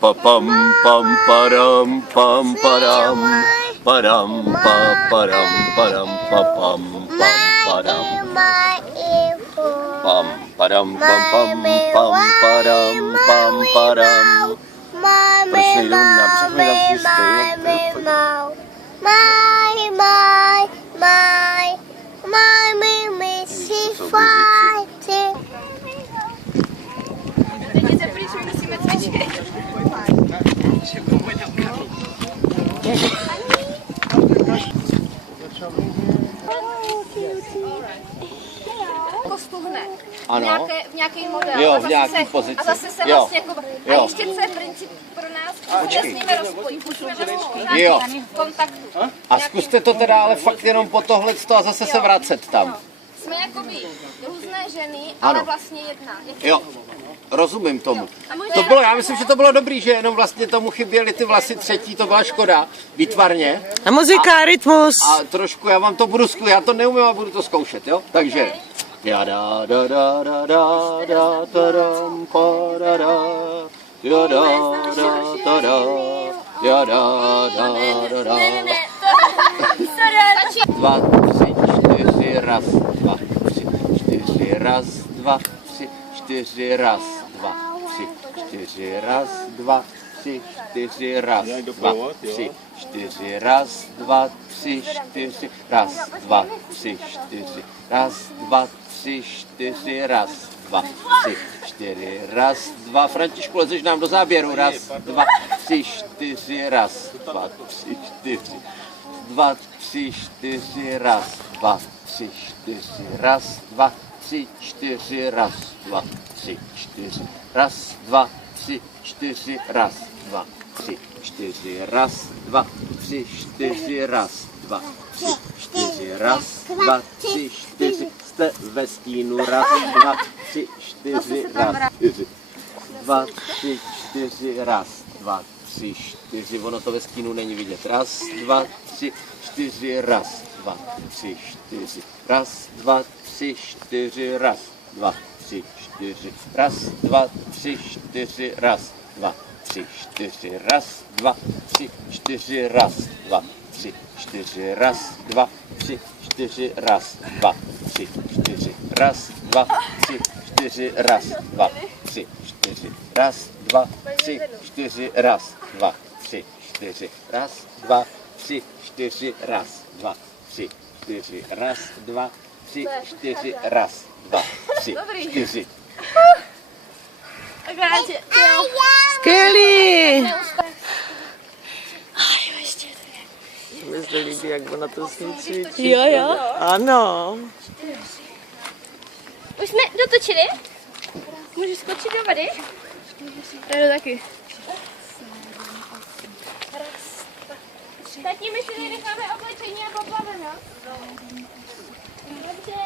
pa pam pam param pam param param pa param param pa pam pam param pam param pam pam pam param pam param. Proč nejdou na břeh, mi tam všichni Ano. V nějaký model. Jo, v nějaký pozici. A zase se vlastně jako... A ještě co je princip pro nás, že nesmíme rozpojit. Musíme být v kontaktu. A zkuste to teda ale fakt jenom po tohleto a zase se vracet tam. Jsme jakoby různé ženy, ale vlastně jedna. Jo, rozumím tomu. To bylo, já myslím, že to bylo dobrý, že jenom vlastně tomu chyběly ty vlasy třetí, to byla škoda, výtvarně. A muzika, rytmus. A trošku, já vám to budu zkoušet, já to neumím a budu to zkoušet, jo? Takže... Ja da da da da da da da dam pa da da ja da da da da ja da da da da. Dva, tři, čtyři, raz, dva, tři, čtyři, raz, dva, tři, čtyři, raz, dva, tři, čtyři, raz, dva, tři, čtyři, raz, dva, tři, čtyři, raz, dva, tři, čtyři, raz, dva, tři, čtyři, raz, dva, tři, čtyři, raz, dva, tři, čtyři, raz, dva. Františku, lezeš nám do záběru, raz, dva, tři, čtyři, raz, dva, tři, čtyři, dva, tři, čtyři, raz, dva, tři, čtyři, raz, dva, tři, čtyři, raz, dva, tři, čtyři, raz, dva, tři, čtyři, raz, dva, tři, čtyři, raz, dva, tři, čtyři, raz, dva, tři, čtyři, raz, dva, tři, čtyři, jste ve stínu, raz, dva, tři, čtyři, raz, dva, tři, čtyři, raz, dva, tři, čtyři, ono to ve stínu není vidět, raz, dva, tři, čtyři, raz, dva, tři, čtyři, raz, dva, tři, čtyři, raz, dva, tři, čtyři, raz, dva, tři, čtyři, raz, dva, tři, čtyři, raz, dva, tři, čtyři, raz, dva, tři, čtyři, raz, dva, tři, čtyři, raz, dva, tři, čtyři, raz, dva, tři, čtyři, raz, dva, tři, čtyři, raz, dva, tři, čtyři, raz, dva, tři, čtyři, raz, dva, tři, čtyři, raz, dva, tři, čtyři, raz, dva, tři, čtyři, raz, dva, tři, čtyři. Skvělý. Mně se líbí, jak ona to s ní cvičí. Jo. Ano. Už jsme dotočili? Můžu skočit do vody? Já jdu taky. Zatím my si necháme oblečení a poplaveme, jo? Dobře.